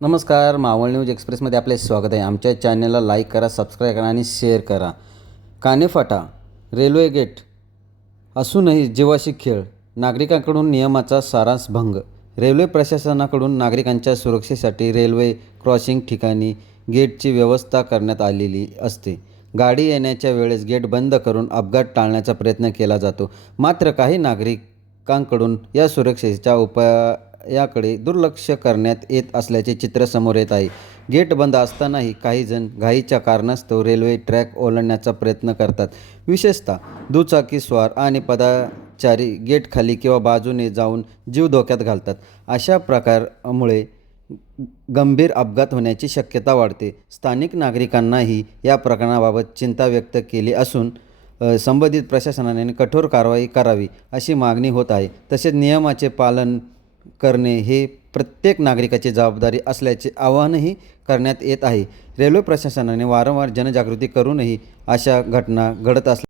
नमस्कार, मावळ न्यूज एक्सप्रेसमध्ये आपले स्वागत आहे. आमच्या चॅनलला लाईक करा, सबस्क्राईब करा आणि शेअर करा. कानेफाटा रेल्वे गेट असूनही जीवाशी खेळ, नागरिकांकडून नियमाचा सारांश भंग. रेल्वे प्रशासनाकडून नागरिकांच्या सुरक्षेसाठी रेल्वे क्रॉसिंग ठिकाणी गेटची व्यवस्था करण्यात आलेली असते. गाडी येण्याच्या वेळेस गेट बंद करून अपघात टाळण्याचा प्रयत्न केला जातो. मात्र काही नागरिकांकडून या सुरक्षेच्या उपायाकडे दुर्लक्ष करण्यात येत असल्याचे चित्र समोर येत आहे. गेट बंद असतानाही काही जण घाईच्या कारणास्तव रेल्वे ट्रॅक ओलांडण्याचा प्रयत्न करतात. विशेषतः दुचाकीस्वार आणि पदचारी गेट खाली किंवा बाजूने जाऊन जीव धोक्यात घालतात. अशा प्रकारामुळे गंभीर अपघात होण्याची शक्यता वाढते. स्थानिक नागरिकांनाही या प्रकरणाबाबत चिंता व्यक्त केली असून संबंधित प्रशासनाने कठोर कारवाई करावी अशी मागणी होत आहे. तसेच नियमाचे पालन करणे हे प्रत्येक नागरिकाची जबाबदारी असल्याचे आवाहनही करण्यात येत आहे. रेल्वे प्रशासनाने वारंवार जनजागृती करूनही अशा घटना घडत असल्या